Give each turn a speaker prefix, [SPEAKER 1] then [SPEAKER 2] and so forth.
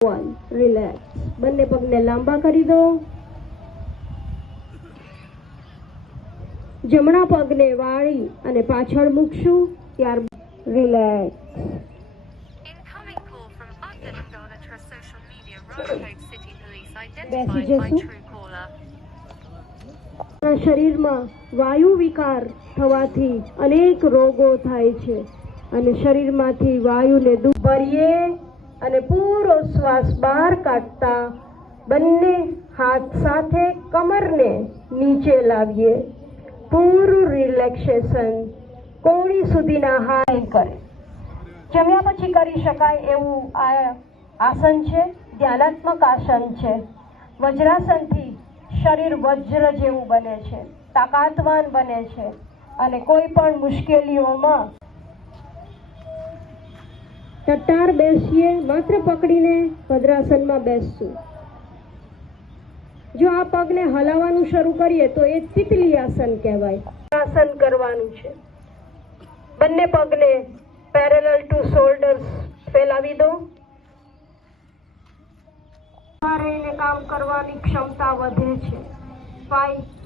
[SPEAKER 1] One relax બંને પગને લાંબા કરી દો. જમણા પગને વાળી અને પાછળ મૂકશું ત્યાર રિલેક્સ બેસી જશું. શરીરમાં વાયુ વિકાર થવાથી અનેક રોગો થાય છે. અને શરીરમાંથી વાયુને દૂર ભરીએ અને પૂરો શ્વાસ બહાર કાઢતા બંને હાથ સાથે કમરને નીચે લાવીએ. પૂરું રિલેક્સેશન કોણી સુધીના હાથ કરે. જમ્યા પછી કરી શકાય એવું આ આસન છે, ધ્યાનાત્મક આસન છે. વજ્રાસનથી શરીર વજ્ર જેવું બને છે, તાકાતવાન બને છે. અને કોઈ પણ મુશ્કેલીઓમાં ટટ્ટાર બેસીએ, માત્ર પકડીને ભદ્રાસનમાં બેસશું. જો આ પગને હલાવવાનું શરૂ કરીએ, તો એ તિતલી આસન કહેવાય. આસન કરવાનું છે. બંને પગને પેરેલલ ટુ શોલ્ડર્સ ફેલાવી દો. રહીને કામ કરવાની ક્ષમતા વધે છે. થ્રી